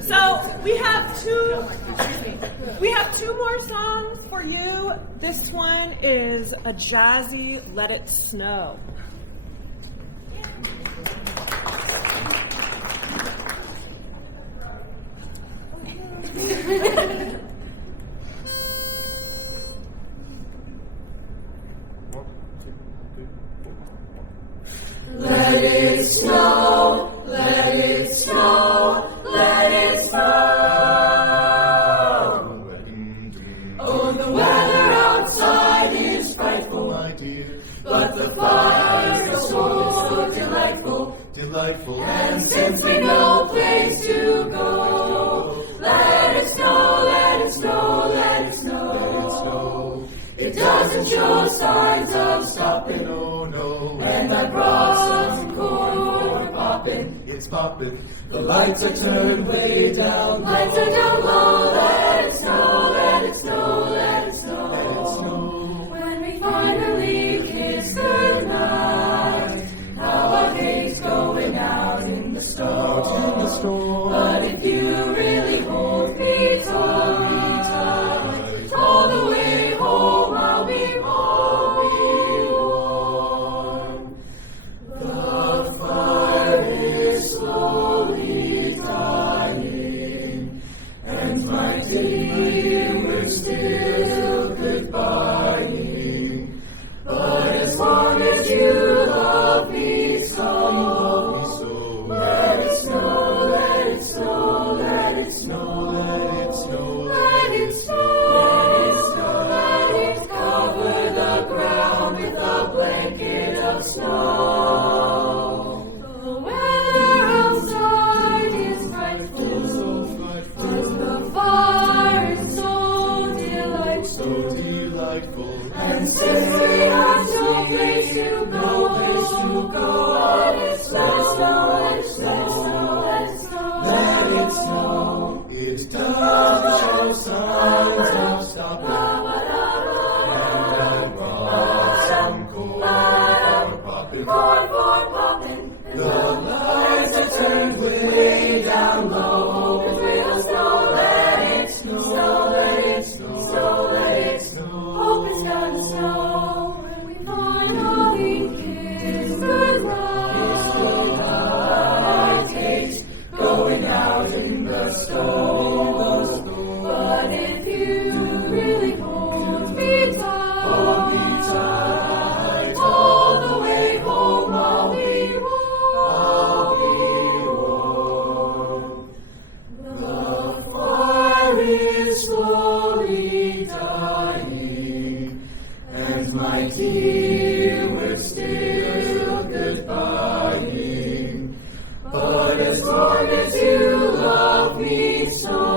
So we have two more songs for you. This one is a jazzy Let It Snow. Let it snow, let it snow, let it snow. Oh, the weather outside is frightful, my dear, but the fires are so delightful, delightful. And since we've no place to go, let it snow, let it snow, let it snow. Let it snow. It doesn't show signs of stopping, oh no. And my blossom corn popping, it's popping. The lights are turned way down low. Lights are down low. Let it snow, let it snow, let it snow. Let it snow. When we finally kiss goodnight, how our days going out in the snow. But if you really hold me tight, all the way home I'll be warm. The fire is slowly dying, and my dear, we're still goodbying. But as long as you love me so, let it snow, let it snow, let it snow, let it snow, let it snow, let it snow, let it cover the ground with a blanket of snow. The weather outside is frightful, but the fire is so delightful. And since we have no place to go, let it snow, let it snow, let it snow, let it snow. It doesn't show signs of stopping. And blossom corn popping. The lights are turned way down low. It will snow, let it snow, let it snow, let it snow. Hope it's gonna snow when we finally kiss goodnight. Takes going out in the snow. But if you really hold me tight, all the way home I'll be warm. The fire is slowly dying, and my dear, we're still goodbying. But as long as you love me so,